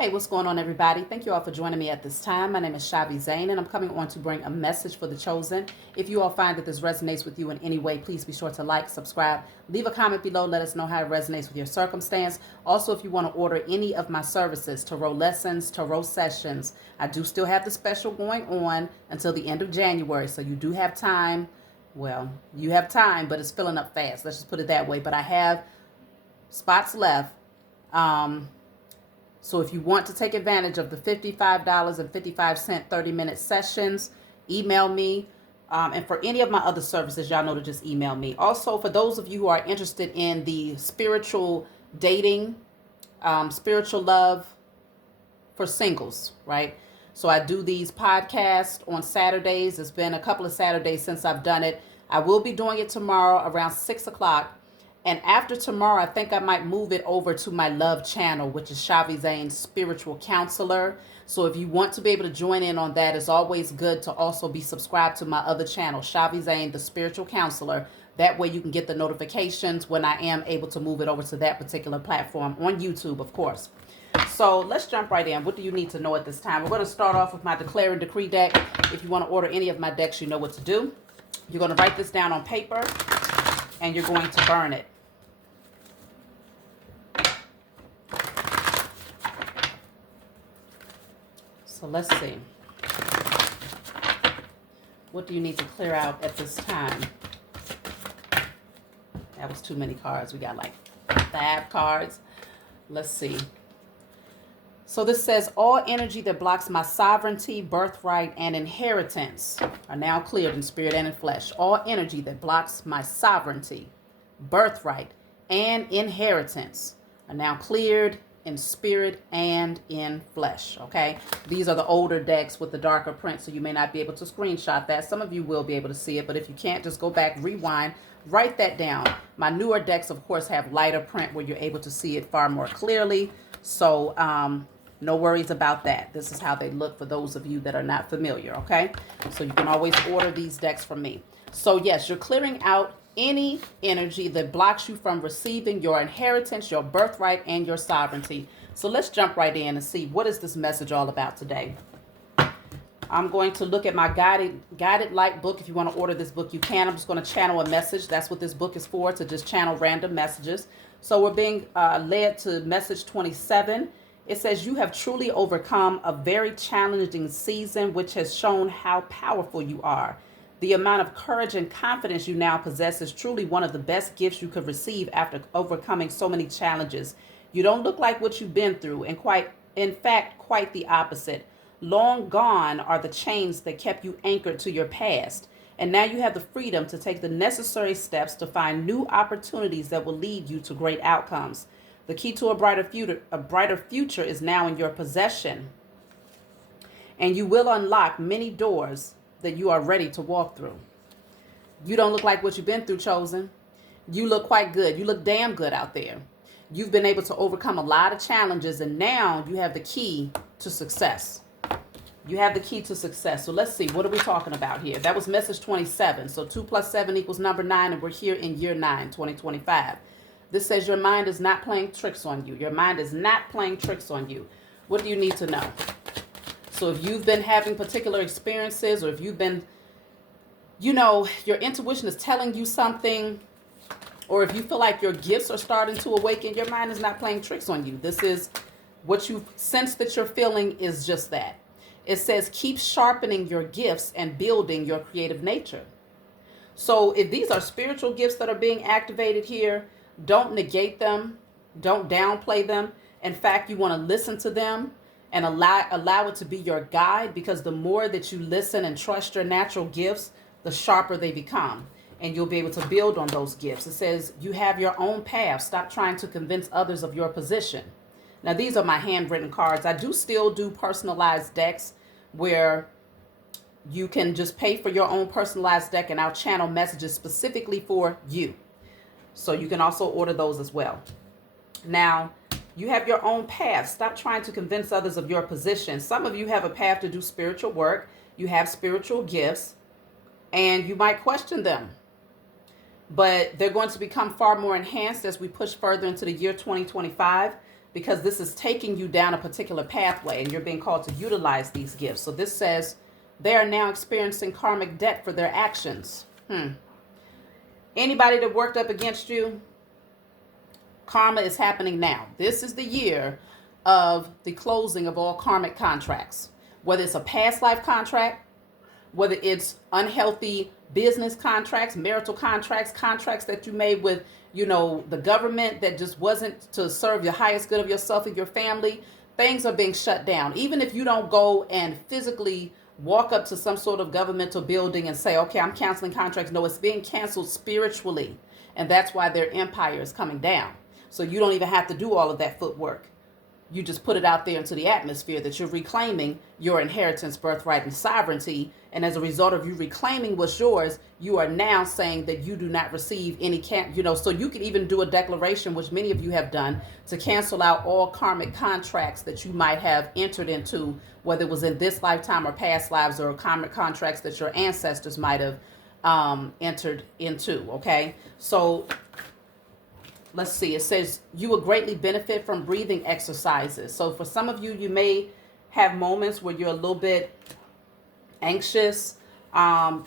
Hey, what's going on, everybody? Thank you all for joining me at this time. My name is Shavi Zane, and I'm coming on to bring a message for the chosen. If you all find that this resonates with you in any way, please be sure to like, subscribe, leave a comment below. Let us know how it resonates with your circumstance. Also, if you want to order any of my services, tarot lessons, tarot sessions, I do still have the special going on until the end of January, so you do have time. Well, you have time, but it's filling up fast. Let's just put it that way. But I have spots left. So if you want to take advantage of the $55.55 30-minute sessions, email me. And for any of my other services, y'all know to just email me. Also, for those of you who are interested in the spiritual dating, spiritual love for singles, right? So I do these podcasts on Saturdays. It's been a couple of Saturdays since I've done it. I will be doing it tomorrow around 6 o'clock. And after tomorrow, I think I might move it over to my love channel, which is Shavi Zane Spiritual Counselor. So if you want to be able to join in on that, it's always good to also be subscribed to my other channel, Shavi Zane, the Spiritual Counselor. That way you can get the notifications when I am able to move it over to that particular platform on YouTube, of course. So let's jump right in. What do you need to know at this time? We're going to start off with my Declare and Decree deck. If you want to order any of my decks, you know what to do. You're going to write this down on paper, and you're going to burn it. So let's see. What do you need to clear out at this time? That was too many cards. We got like 5 cards. Let's see. So this says, all energy that blocks my sovereignty, birthright, and inheritance are now cleared in spirit and in flesh. All energy that blocks my sovereignty, birthright, and inheritance are now cleared in spirit and in flesh. Okay, these are the older decks with the darker print, so you may not be able to screenshot that. Some of you will be able to see it, but if you can't, just go back, rewind, write that down. My newer decks, of course, have lighter print where you're able to see it far more clearly. So no worries about that. This is how they look for those of you that are not familiar. Okay, so you can always order these decks from me. So yes, you're clearing out any energy that blocks you from receiving your inheritance, your birthright, and your sovereignty. So let's jump right in and see, what is this message all about today? I'm going to look at my guided light book. If you want to order this book, you can. I'm just going to channel a message. That's what this book is for, to just channel random messages. So we're being led to message 27. It says, you have truly overcome a very challenging season, which has shown how powerful you are. The amount of courage and confidence you now possess is truly one of the best gifts you could receive after overcoming so many challenges. You don't look like what you've been through, and in fact, quite the opposite. Long gone are the chains that kept you anchored to your past, and now you have the freedom to take the necessary steps to find new opportunities that will lead you to great outcomes. The key to a brighter future is now in your possession, and you will unlock many doors that you are ready to walk through. You don't look like what you've been through, chosen. You look quite good. You look damn good out there. You've been able to overcome a lot of challenges, and now you have the key to success. You have the key to success. So let's see, what are we talking about here? That was message 27. So 2 plus 7 equals number 9, and we're here in year 9, 2025. This says your mind is not playing tricks on you. Your mind is not playing tricks on you. What do you need to know? So if you've been having particular experiences, or if you've been, your intuition is telling you something, or if you feel like your gifts are starting to awaken, your mind is not playing tricks on you. This is what you sense that you're feeling is just that. It says keep sharpening your gifts and building your creative nature. So if these are spiritual gifts that are being activated here, don't negate them. Don't downplay them. In fact, you want to listen to them and allow it to be your guide, because the more that you listen and trust your natural gifts, the sharper they become, and you'll be able to build on those gifts. It says you have your own path. Stop trying to convince others of your position. Now, these are my handwritten cards. I do still do personalized decks where you can just pay for your own personalized deck, and I'll channel messages specifically for you. So you can also order those as well. Now, you have your own path. Stop trying to convince others of your position. Some of you have a path to do spiritual work. You have spiritual gifts, and you might question them. But they're going to become far more enhanced as we push further into the year 2025. because this is taking you down a particular pathway and you're being called to utilize these gifts. So this says they are now experiencing karmic debt for their actions. Anybody that worked up against you, karma is happening now. This is the year of the closing of all karmic contracts, whether it's a past life contract, whether it's unhealthy business contracts, marital contracts, contracts that you made with, the government that just wasn't to serve the highest good of yourself and your family. Things are being shut down. Even if you don't go and physically walk up to some sort of governmental building and say, okay, I'm canceling contracts. No, it's being canceled spiritually. And that's why their empire is coming down. So you don't even have to do all of that footwork. You just put it out there into the atmosphere that you're reclaiming your inheritance, birthright, and sovereignty. And as a result of you reclaiming what's yours, you are now saying that you do not receive any, so you can even do a declaration, which many of you have done, to cancel out all karmic contracts that you might have entered into, whether it was in this lifetime or past lives, or karmic contracts that your ancestors might have entered into. Okay. So let's see, it says you will greatly benefit from breathing exercises. So for some of you, you may have moments where you're a little bit anxious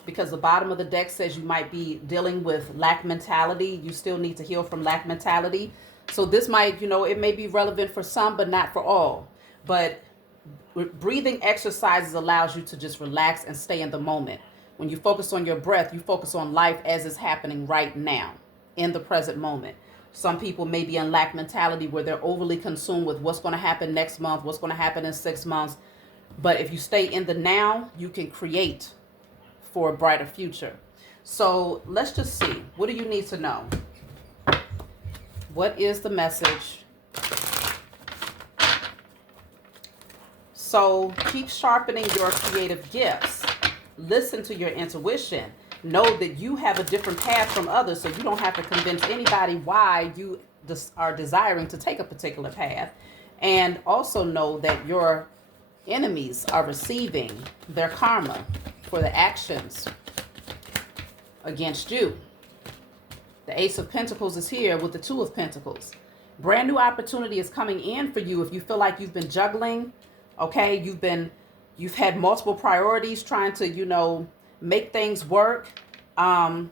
because the bottom of the deck says you might be dealing with lack mentality. You still need to heal from lack mentality. So this might, it may be relevant for some, but not for all. But breathing exercises allows you to just relax and stay in the moment. When you focus on your breath, you focus on life as it's happening right now, in the present moment. Some people may be in lack mentality where they're overly consumed with what's going to happen next month, what's going to happen in 6 months. But if you stay in the now, you can create for a brighter future. So let's just see. What do you need to know? What is the message? So keep sharpening your creative gifts. Listen to your intuition. Know that you have a different path from others, so you don't have to convince anybody why you are desiring to take a particular path. And also know that your enemies are receiving their karma for the actions against you. The Ace of Pentacles is here with the Two of Pentacles. Brand new opportunity is coming in for you if you feel like you've been juggling. Okay, you've had multiple priorities trying to, make things work. Many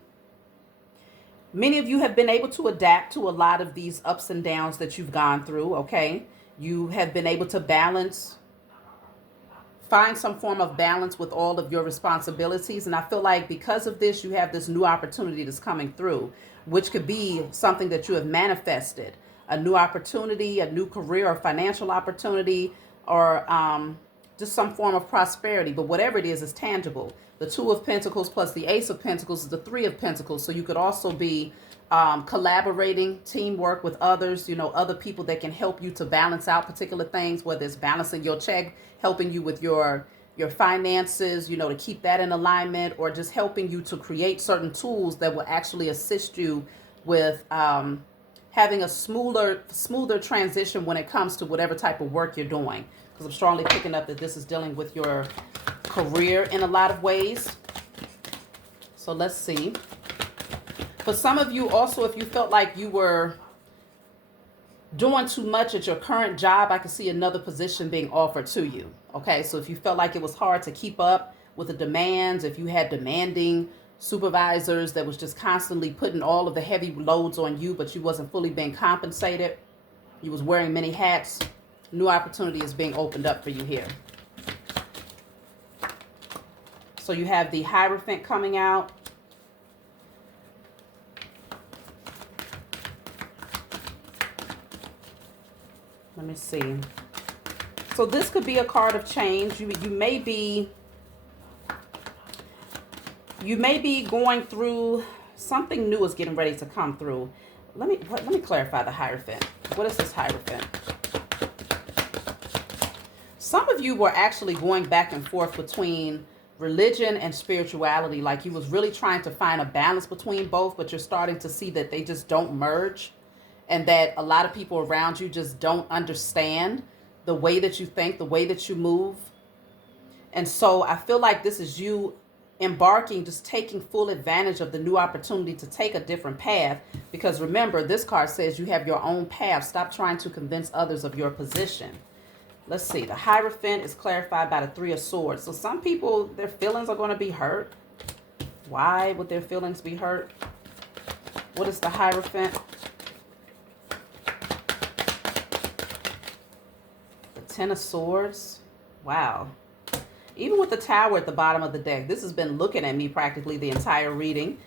of you have been able to adapt to a lot of these ups and downs that you've gone through. Okay, you have been able to find some form of balance with all of your responsibilities. And I feel like because of this, you have this new opportunity that's coming through, which could be something that you have manifested, a new opportunity, a new career or financial opportunity, or just some form of prosperity. But whatever it is tangible. The Two of Pentacles plus the Ace of Pentacles is the Three of Pentacles. So you could also be collaborating, teamwork with others, other people that can help you to balance out particular things, whether it's balancing your check, helping you with your finances, to keep that in alignment, or just helping you to create certain tools that will actually assist you with having a smoother transition when it comes to whatever type of work you're doing. Because I'm strongly picking up that this is dealing with your career in a lot of ways. So let's see. For some of you also, if you felt like you were doing too much at your current job, I could see another position being offered to you. Okay, so if you felt like it was hard to keep up with the demands, if you had demanding supervisors that was just constantly putting all of the heavy loads on you, but you wasn't fully being compensated, you was wearing many hats, new opportunity is being opened up for you here. So you have the Hierophant coming out. Let me see. So this could be a card of change. You may be going through something new is getting ready to come through. Let me clarify the Hierophant. What is this Hierophant? Some of you were actually going back and forth between religion and spirituality. Like you was really trying to find a balance between both, but you're starting to see that they just don't merge, and that a lot of people around you just don't understand the way that you think, the way that you move. And so I feel like this is you embarking, just taking full advantage of the new opportunity to take a different path. Because remember, this card says you have your own path. Stop trying to convince others of your position. Let's see. The Hierophant is clarified by the Three of Swords. So some people, their feelings are going to be hurt. Why would their feelings be hurt? What is the Hierophant? The Ten of Swords. Wow. Even with the Tower at the bottom of the deck, this has been looking at me practically the entire reading.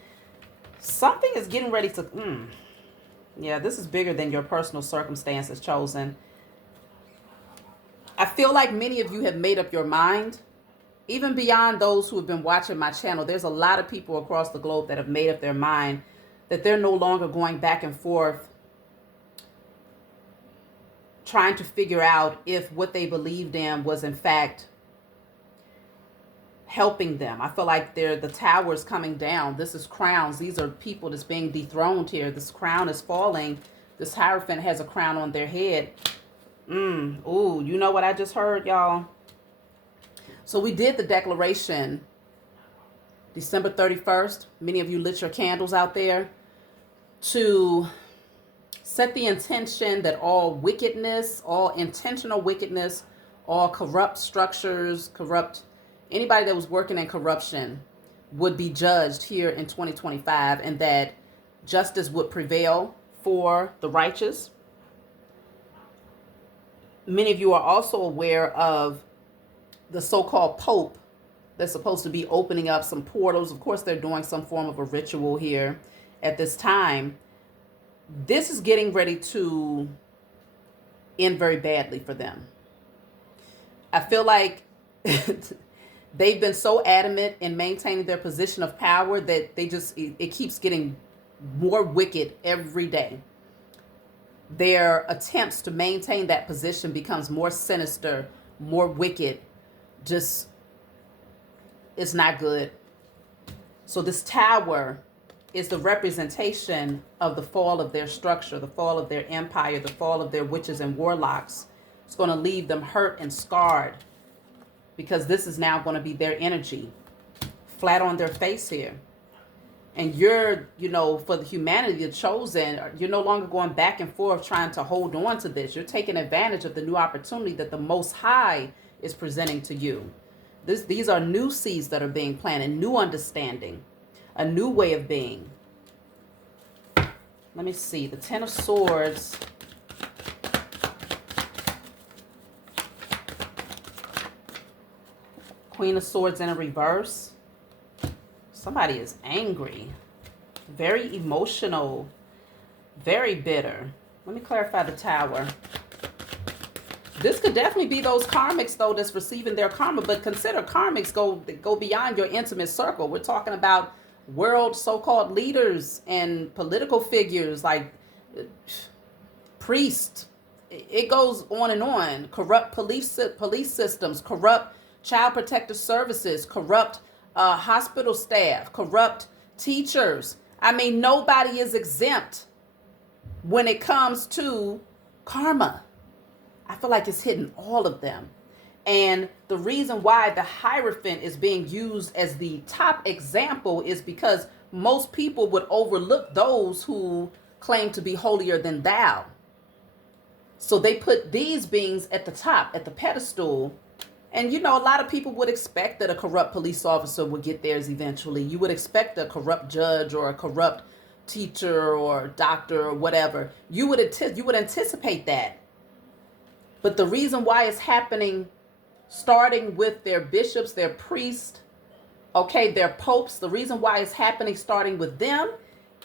Something is getting ready to... Yeah, this is bigger than your personal circumstances, Chosen. I feel like many of you have made up your mind. Even beyond those who have been watching my channel, there's a lot of people across the globe that have made up their mind that they're no longer going back and forth trying to figure out if what they believed in was in fact helping them. I feel like the tower is coming down. This is crowns. These are people that's being dethroned here. This crown is falling. This Hierophant has a crown on their head. Ooh, you know what I just heard, y'all? So we did the declaration December 31st. Many of you lit your candles out there to set the intention that all wickedness, all intentional wickedness, all corrupt structures, anybody that was working in corruption would be judged here in 2025, and that justice would prevail for the righteous. Many of you are also aware of the so-called Pope that's supposed to be opening up some portals. Of course, they're doing some form of a ritual here at this time. This is getting ready to end very badly for them. I feel like they've been so adamant in maintaining their position of power that it keeps getting more wicked every day. Their attempts to maintain that position becomes more sinister, more wicked. Just, it's not good. So this tower is the representation of the fall of their structure, the fall of their empire, the fall of their witches and warlocks. It's going to leave them hurt and scarred, because this is now going to be their energy flat on their face here. And you're, for the humanity, the chosen, you're no longer going back and forth trying to hold on to this. You're taking advantage of the new opportunity that the Most High is presenting to you. These are new seeds that are being planted, new understanding, a new way of being. Let me see. The Ten of Swords. Queen of Swords in a reverse. Somebody is angry, very emotional, very bitter. Let me clarify the Tower. This could definitely be those karmics, though, that's receiving their karma. But consider karmics go beyond your intimate circle. We're talking about world so-called leaders and political figures like priests. It goes on and on. Corrupt police systems, corrupt child protective services, corrupt hospital staff, corrupt teachers. I mean, nobody is exempt when it comes to karma. I feel like it's hitting all of them. And the reason why the Hierophant is being used as the top example is because most people would overlook those who claim to be holier than thou. So they put these beings at the top, at the pedestal. And, a lot of people would expect that a corrupt police officer would get theirs eventually. You would expect a corrupt judge or a corrupt teacher or doctor or whatever. You would anticipate that. But the reason why it's happening, starting with their bishops, their priests, their popes, the reason why it's happening starting with them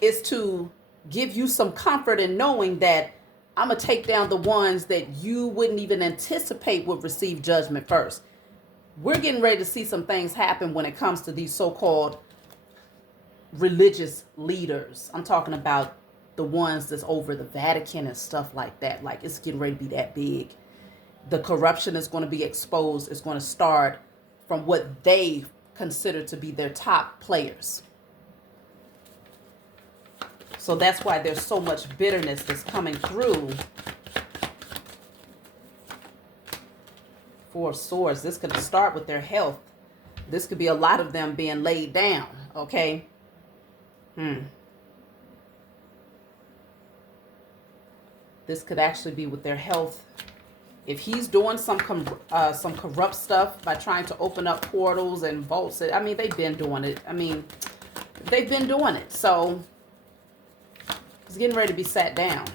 is to give you some comfort in knowing that I'm going to take down the ones that you wouldn't even anticipate would receive judgment first. We're getting ready to see some things happen when it comes to these so-called religious leaders. I'm talking about the ones that's over the Vatican and stuff like that. Like, it's getting ready to be that big. The corruption is going to be exposed. It's going to start from what they consider to be their top players. So that's why there's so much bitterness that's coming through. Four of Swords. This could start with their health. This could be a lot of them being laid down, okay? This could actually be with their health. If he's doing some corrupt stuff by trying to open up portals and vaults, I mean, they've been doing it. I mean, they've been doing it. So he's getting ready to be sat down.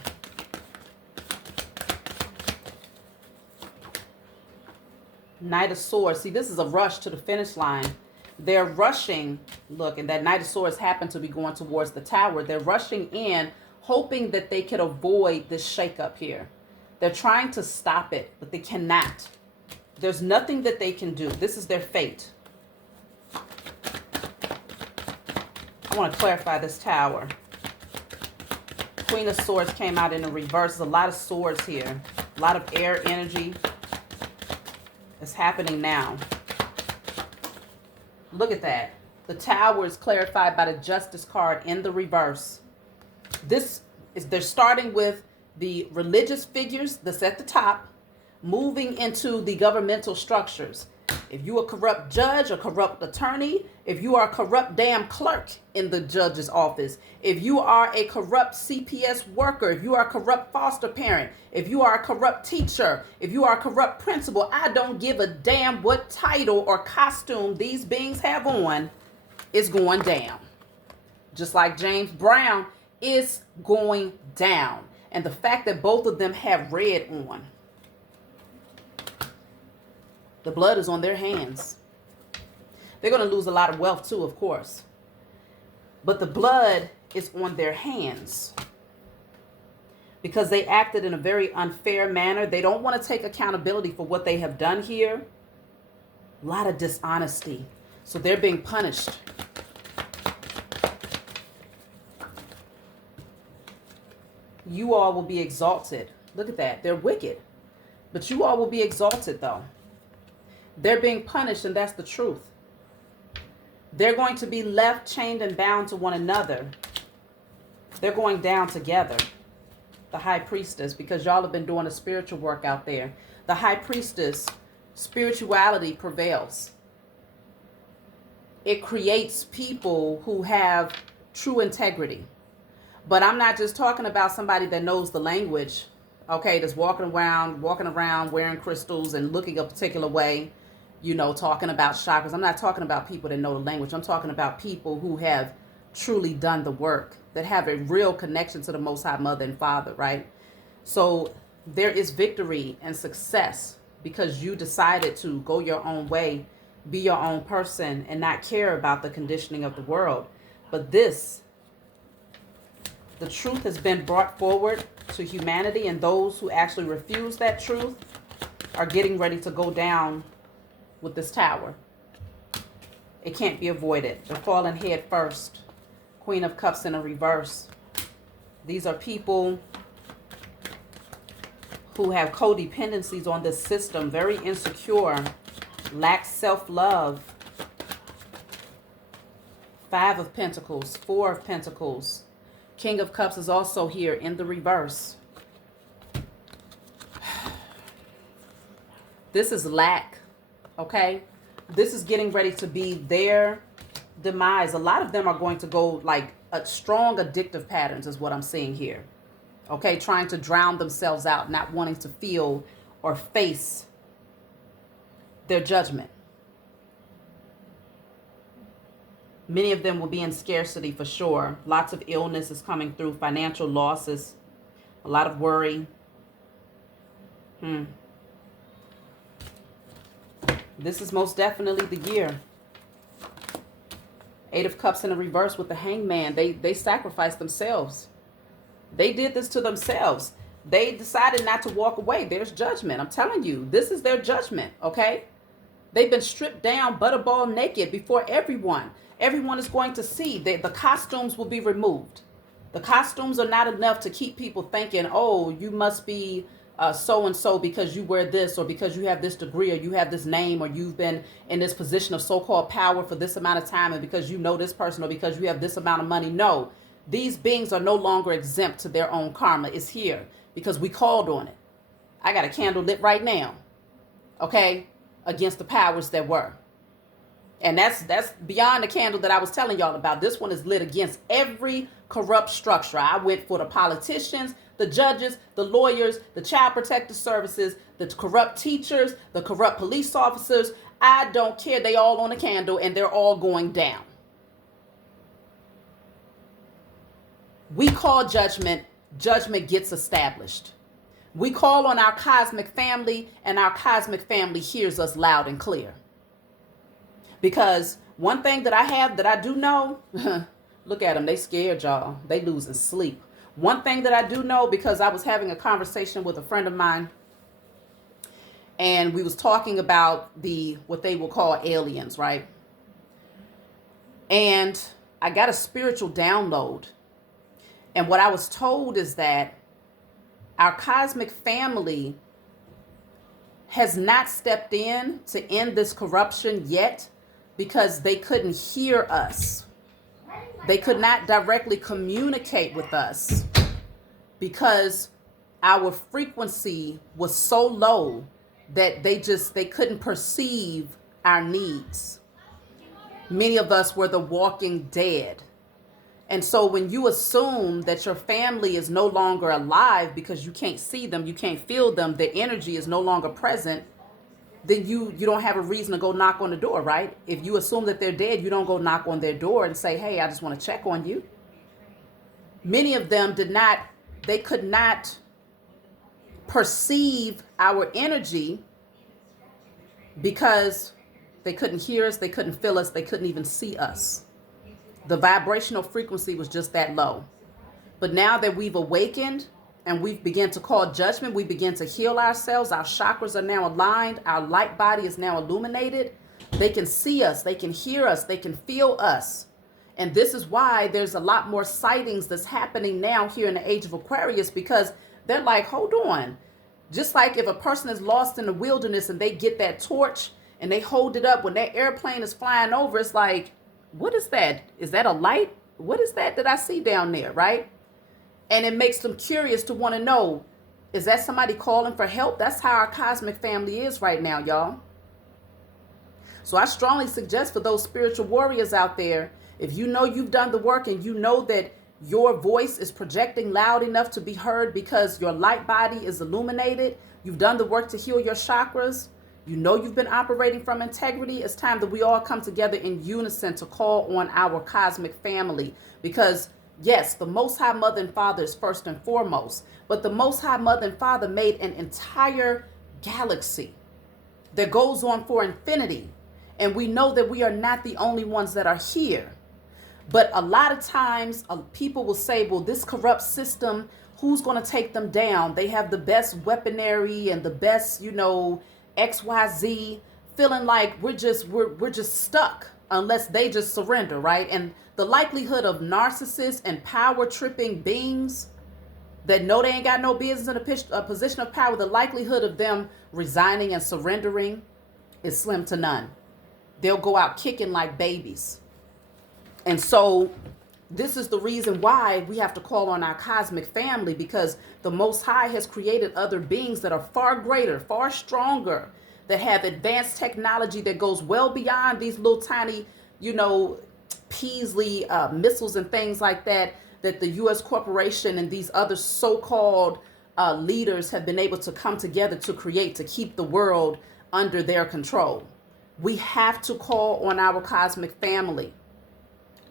Knight of Swords. See, this is a rush to the finish line. They're rushing. Look, and that Knight of Swords happened to be going towards the tower. They're rushing in, hoping that they could avoid this shakeup here. They're trying to stop it, but they cannot. There's nothing that they can do. This is their fate. I want to clarify this tower. Queen of Swords came out in the reverse. There's a lot of swords here. A lot of air energy. It's happening now. Look at that. The tower is clarified by the Justice card in the reverse. They're starting with the religious figures that's at the top, moving into the governmental structures. If you are a corrupt judge, a corrupt attorney, if you are a corrupt damn clerk in the judge's office, if you are a corrupt CPS worker, if you are a corrupt foster parent, if you are a corrupt teacher, if you are a corrupt principal, I don't give a damn what title or costume these beings have on, is going down. Just like James Brown is going down. And the fact that both of them have red on. The blood is on their hands. They're going to lose a lot of wealth too, of course. But the blood is on their hands. Because they acted in a very unfair manner. They don't want to take accountability for what they have done here. A lot of dishonesty. So they're being punished. You all will be exalted. Look at that. They're wicked. But you all will be exalted though. They're being punished, and that's the truth. They're going to be left chained and bound to one another. They're going down together. The High Priestess, because y'all have been doing a spiritual work out there. The High Priestess, spirituality prevails. It creates people who have true integrity. But I'm not just talking about somebody that knows the language, okay, that's walking around wearing crystals and looking a particular way, you know, talking about chakras. I'm not talking about people that know the language. I'm talking about people who have truly done the work, that have a real connection to the Most High Mother and Father, right? So there is victory and success because you decided to go your own way, be your own person, and not care about the conditioning of the world. But the truth has been brought forward to humanity, and those who actually refuse that truth are getting ready to go down with this tower. It can't be avoided. They're falling head first. Queen of Cups in a reverse. These are people who have codependencies on this system, very insecure, lack self-love. 5 of Pentacles, 4 of Pentacles. King of Cups is also here in the reverse. This is lack, okay? This is getting ready to be their demise. A lot of them are going to go like a strong addictive patterns is what I'm seeing here. Okay, trying to drown themselves out, not wanting to feel or face their judgment. Many of them will be in scarcity for sure. Lots of illness is coming through, financial losses, a lot of worry. This is most definitely the year. 8 of Cups in the reverse with the Hangman. They sacrificed themselves. They did this to themselves. They decided not to walk away. There's judgment. I'm telling you, this is their judgment, okay? They've been stripped down, butterball naked before everyone. Everyone is going to see that the costumes will be removed. The costumes are not enough to keep people thinking, oh, you must be so-and-so because you wear this, or because you have this degree, or you have this name, or you've been in this position of so-called power for this amount of time, and because you know this person, or because you have this amount of money. No, these beings are no longer exempt to their own karma. It's here because we called on it. I got a candle lit right now, okay, against the powers that were. And that's beyond the candle that I was telling y'all about. This one is lit against every corrupt structure. I went for the politicians, the judges, the lawyers, the child protective services, the corrupt teachers, the corrupt police officers. I don't care. They all on a candle and they're all going down. We call judgment. Judgment gets established. We call on our cosmic family, and our cosmic family hears us loud and clear. Because one thing that I have that I do know, look at them, they scared, y'all. They losing sleep. One thing that I do know, because I was having a conversation with a friend of mine, and we was talking about what they will call aliens, right? And I got a spiritual download. And what I was told is that our cosmic family has not stepped in to end this corruption yet, because they couldn't hear us. They could not directly communicate with us because our frequency was so low that they couldn't perceive our needs. Many of us were the walking dead. And so when you assume that your family is no longer alive because you can't see them, you can't feel them, the energy is no longer present, then you don't have a reason to go knock on the door, right? If you assume that they're dead, you don't go knock on their door and say, hey, I just want to check on you. Many of them they could not perceive our energy because they couldn't hear us, they couldn't feel us, they couldn't even see us. The vibrational frequency was just that low. But now that we've awakened, and we've begun to call judgment, we begin to heal ourselves. Our chakras are now aligned. Our light body is now illuminated. They can see us. They can hear us. They can feel us. And this is why there's a lot more sightings that's happening now here in the age of Aquarius, because they're like, hold on. Just like if a person is lost in the wilderness and they get that torch and they hold it up when that airplane is flying over, it's like, what is that? Is that a light? What is that I see down there, right? And it makes them curious to want to know, is that somebody calling for help? That's how our cosmic family is right now, y'all. So I strongly suggest for those spiritual warriors out there, if you know you've done the work and you know that your voice is projecting loud enough to be heard because your light body is illuminated, you've done the work to heal your chakras, you know you've been operating from integrity, it's time that we all come together in unison to call on our cosmic family. Because yes, the Most High Mother and Father is first and foremost, but the Most High Mother and Father made an entire galaxy that goes on for infinity. And we know that we are not the only ones that are here. But a lot of times people will say, well, this corrupt system, who's going to take them down? They have the best weaponry and the best, XYZ, feeling like we're just stuck unless they just surrender, right? And the likelihood of narcissists and power tripping beings that know they ain't got no business in a position of power, the likelihood of them resigning and surrendering is slim to none. They'll go out kicking like babies. And so this is the reason why we have to call on our cosmic family, because the Most High has created other beings that are far greater, far stronger, that have advanced technology that goes well beyond these little tiny, Peasley missiles and things like that the U.S. corporation and these other so-called leaders have been able to come together to create, to keep the world under their control. We have to call on our cosmic family.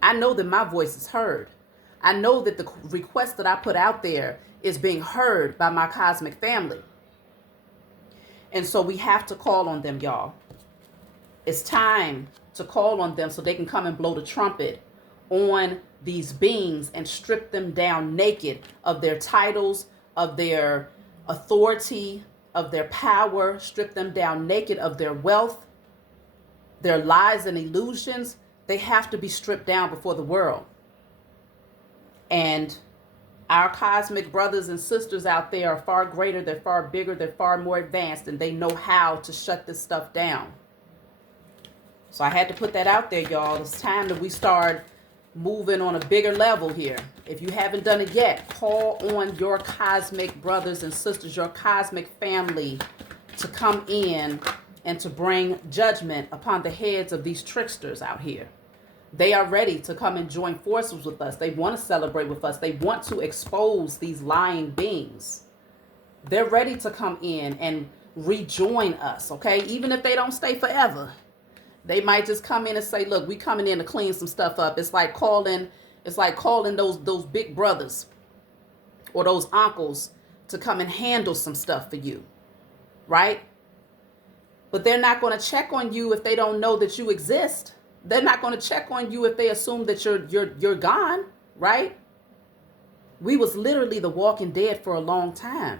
I know that my voice is heard. I know that the request that I put out there is being heard by my cosmic family. And so we have to call on them, y'all. It's time to call on them so they can come and blow the trumpet on these beings and strip them down naked of their titles, of their authority, of their power, strip them down naked of their wealth, their lies and illusions. They have to be stripped down before the world. And our cosmic brothers and sisters out there are far greater, they're far bigger, they're far more advanced, and they know how to shut this stuff down. So I had to put that out there, y'all. It's time that we start moving on a bigger level here. If you haven't done it yet, call on your cosmic brothers and sisters, your cosmic family, to come in and to bring judgment upon the heads of these tricksters out here. They are ready to come and join forces with us. They want to celebrate with us. They want to expose these lying beings. They're ready to come in and rejoin us, okay? Even if they don't stay forever. They might just come in and say, look, we coming in to clean some stuff up. It's like calling those big brothers or those uncles to come and handle some stuff for you, right? But they're not going to check on you if they don't know that you exist. They're not going to check on you if they assume that you're gone, right? We was literally the walking dead for a long time.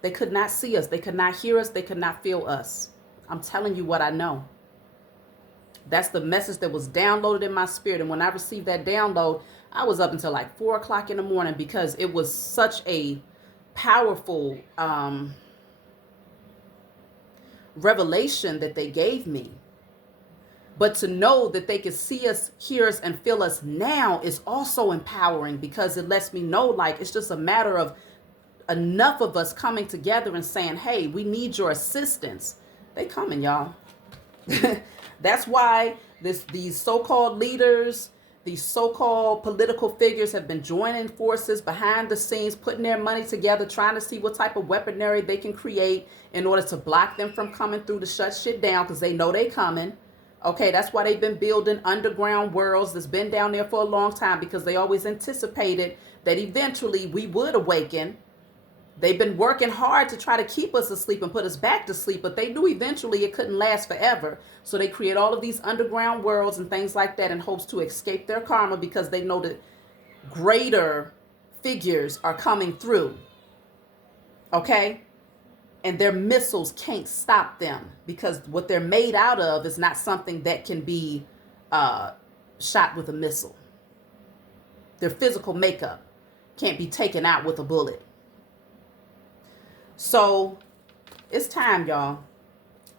They could not see us. They could not hear us. They could not feel us. I'm telling you what I know. That's the message that was downloaded in my spirit. And when I received that download, I was up until like 4 o'clock in the morning because it was such a powerful revelation that they gave me. But to know that they can see us, hear us, and feel us now is also empowering, because it lets me know, like, it's just a matter of enough of us coming together and saying, hey, we need your assistance. They coming, y'all. That's why these so-called leaders, these so-called political figures have been joining forces behind the scenes, putting their money together, trying to see what type of weaponry they can create in order to block them from coming through to shut shit down, because they know they coming. Okay, that's why they've been building underground worlds that's been down there for a long time, because they always anticipated that eventually we would awaken. They've been working hard to try to keep us asleep and put us back to sleep, but they knew eventually it couldn't last forever. So they create all of these underground worlds and things like that in hopes to escape their karma, because they know that greater figures are coming through. Okay? And their missiles can't stop them, because what they're made out of is not something that can be shot with a missile. Their physical makeup can't be taken out with a bullet. So it's time, y'all.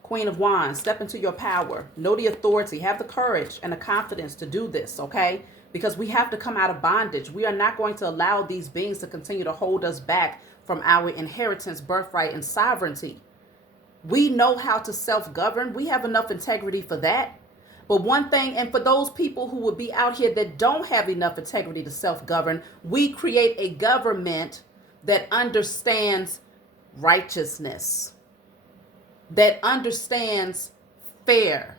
Queen of Wands, step into your power. Know the authority. Have the courage and the confidence to do this, okay? Because we have to come out of bondage. We are not going to allow these beings to continue to hold us back from our inheritance, birthright, and sovereignty. We know how to self-govern. We have enough integrity for that. But one thing, and for those people who would be out here that don't have enough integrity to self-govern, we create a government that understands righteousness, that understands fair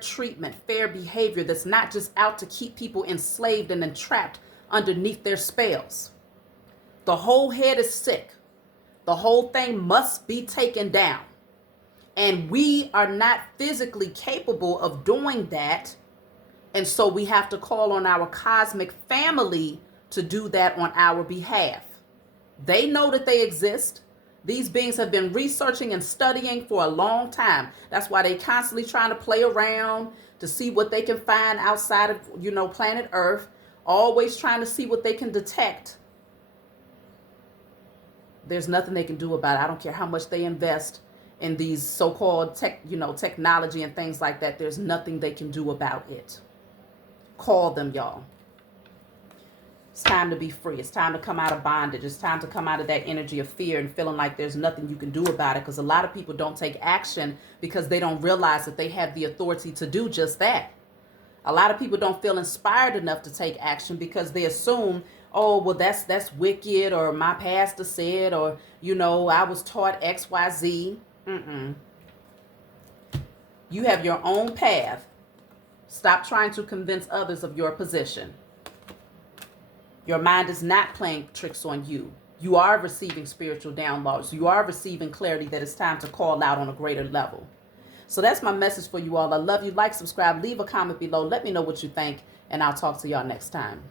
treatment, fair behavior, that's not just out to keep people enslaved and entrapped underneath their spells. The whole head is sick. The whole thing must be taken down. And we are not physically capable of doing that. And so we have to call on our cosmic family to do that on our behalf. They know that they exist. These beings have been researching and studying for a long time. That's why they constantly trying to play around to see what they can find outside of, planet Earth. Always trying to see what they can detect. There's nothing they can do about it. I don't care how much they invest in these so-called technology and things like that. There's nothing they can do about it. Call them, y'all. It's time to be free. It's time to come out of bondage. It's time to come out of that energy of fear and feeling like there's nothing you can do about it, because a lot of people don't take action because they don't realize that they have the authority to do just that. A lot of people don't feel inspired enough to take action because they assume, oh, well, that's wicked, or my pastor said, or, I was taught XYZ. You have your own path. Stop trying to convince others of your position. Your mind is not playing tricks on you. You are receiving spiritual downloads. You are receiving clarity that it's time to call out on a greater level. So that's my message for you all. I love you. Like, subscribe, leave a comment below. Let me know what you think, and I'll talk to y'all next time.